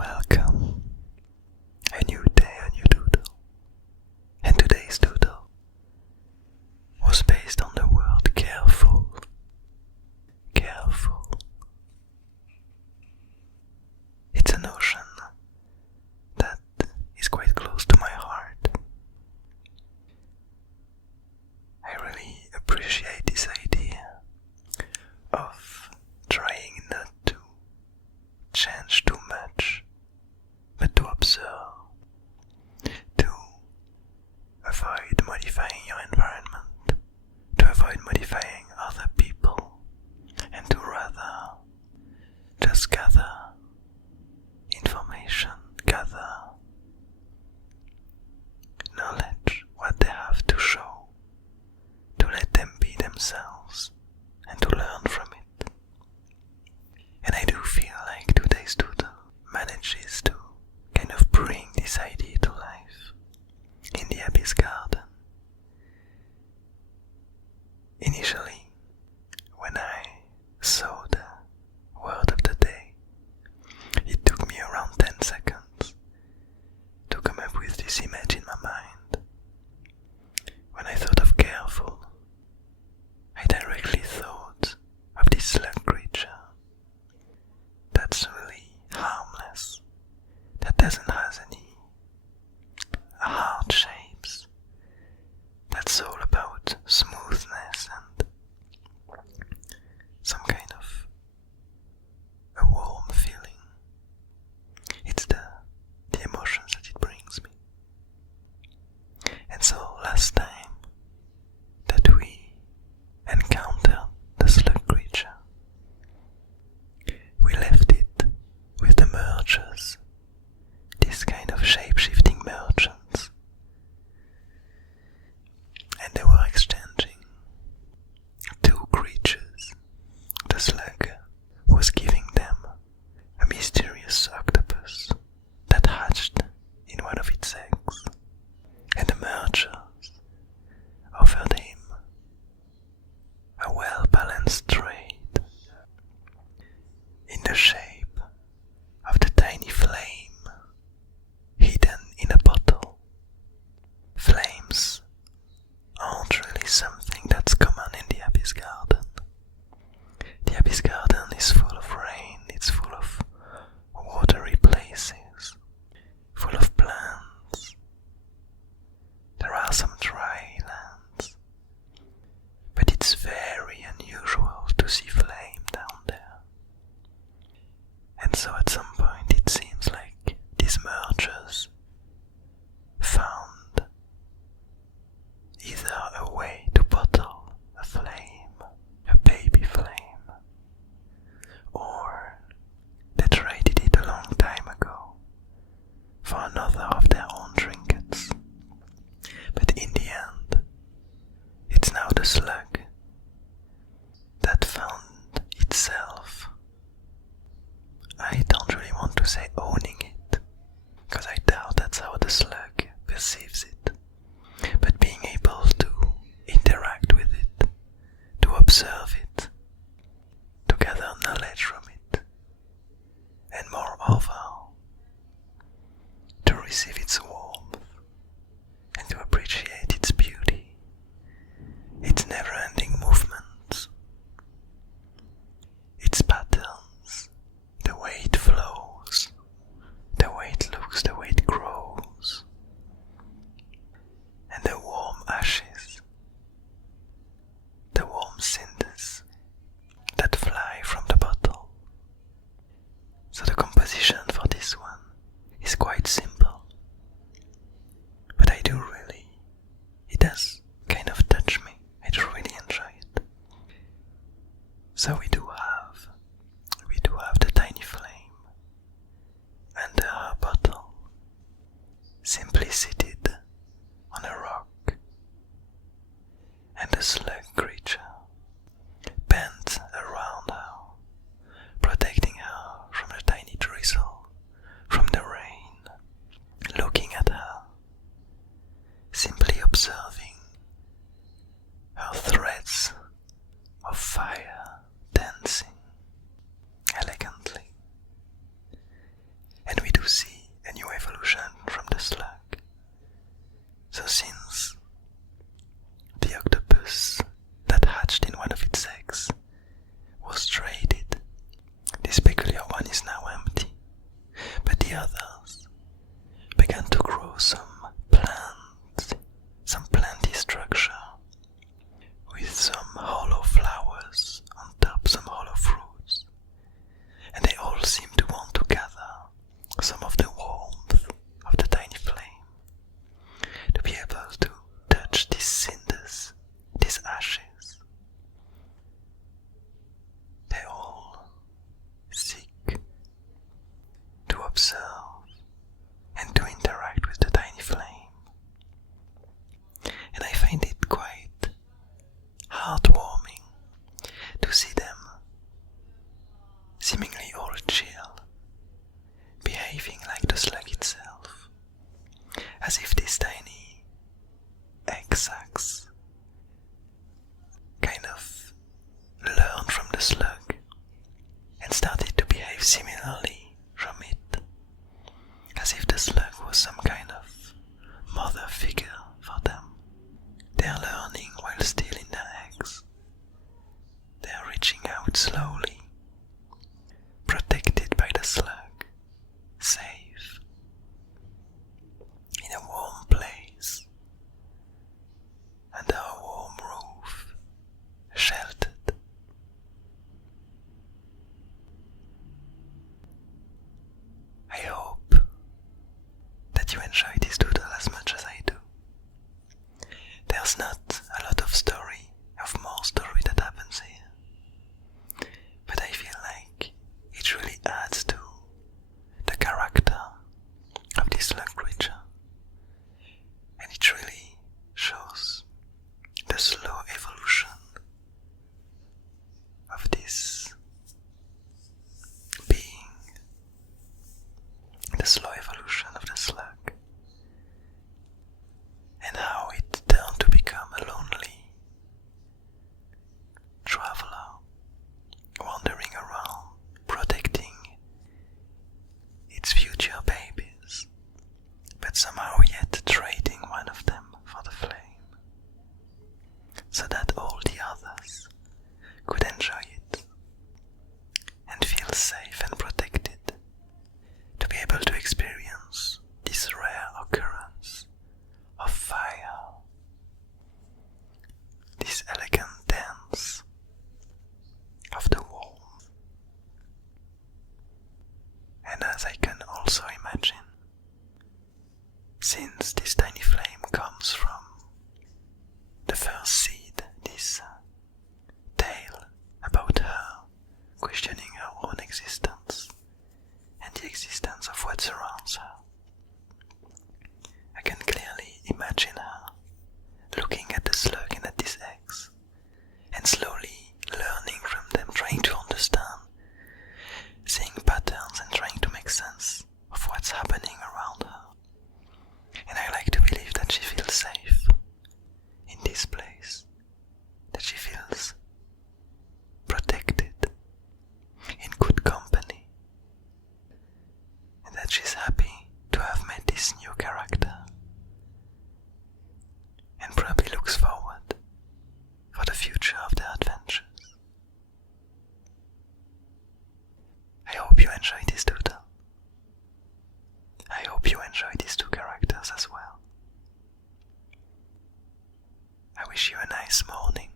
Welcome. A new day, a new doodle. And today's doodle was based on the word careful. Careful. It's a notion that is quite close to my heart. I really appreciate this idea of trying not to change too much, but to observe, to avoid modifying your environment, to avoid modifying other people, and to rather just gather information, gather knowledge, what they have to show, to let them be themselves, and to learn from it. And I do feel like today's doodle manages to kind of bring this idea to life in the Abyss Garden. Initially, when I saw the word of the day, it took me around 10 seconds to come up with this image in my mind. When I thought of careful, I directly thought of this slug creature that's really harmless, that doesn't have any hard shapes, that's all about smoothness and some kind of a warm feeling. It's the emotions that it brings me. And so last time that we encountered the slug creature, we left it with the merchants, this kind of shape-shifting merchants, and they were exchanging two creatures. The slug was giving them a mysterious octopus that hatched in one of its eggs, and the merchants offered him a well-balanced trade in the shape of the tiny flame hidden in a bottle. Flames aren't really something that's common in the Abyss Garden. The Abyss Garden is full of rain, it's full of watery places, full of plants. There are some dry lands, but it's very unusual to see flame down there. And so at some point it seems like these mergers found either a way to bottle a flame, a baby flame, or they traded it a long time ago for another of their own trinkets. But in the end, it's now the slug that found itself, I don't really want to say owning it, because I doubt that's how the slug perceives it, but being able to interact with it, to observe it, to gather knowledge from it, and moreover, to receive its warmth, and to appreciate its beauty, its never-ending movements, its patterns, the way it flows, the way it looks, the way it grows, and the warm ashes, the warm cinders that fly from the bottle. So the composition for this one is quite simple. observe and to interact with the tiny flame. And I find it quite heartwarming to see them seemingly all chill, behaving like the slug itself, as if these tiny egg sacs kind of learned from the slug and started to behave similarly from it, as if the slug was some kind of mother figure for them. They are learning while still in their eggs. They are reaching out slowly, protected by the slug, safe, in a warm place, under a warm roof, sheltered. I hope that you enjoy this doodle as much as I do. There's not a lot of more story that happens here, but I feel like it really adds to the character of this slug creature, and it really shows the slow evolution of this being, the slow evolution of the slug, and how it turned to become a lonely traveler, wandering around, protecting its future babies, but somehow yet trading one of them for the flame, so that all the others could enjoy it and feel safe and protected, to be able to experience this rare occurrence of fire, this elegant dance of the warmth. And as I can also imagine, since this tiny flame comes from the first seed, this tale about her questioning her own existence and the existence of what surrounds her, I can clearly imagine her looking at the slug and at these eggs, and slowly learning from them, trying to understand, seeing patterns and trying to make sense of what's happening around her. And I like to believe that she feels safe in this place, that she feels protected, in good company, and that she's happy to have met this new character, and probably looks forward for the future of their adventures. I hope you enjoy this doodle. I hope you enjoy these two characters as well. I wish you a nice morning,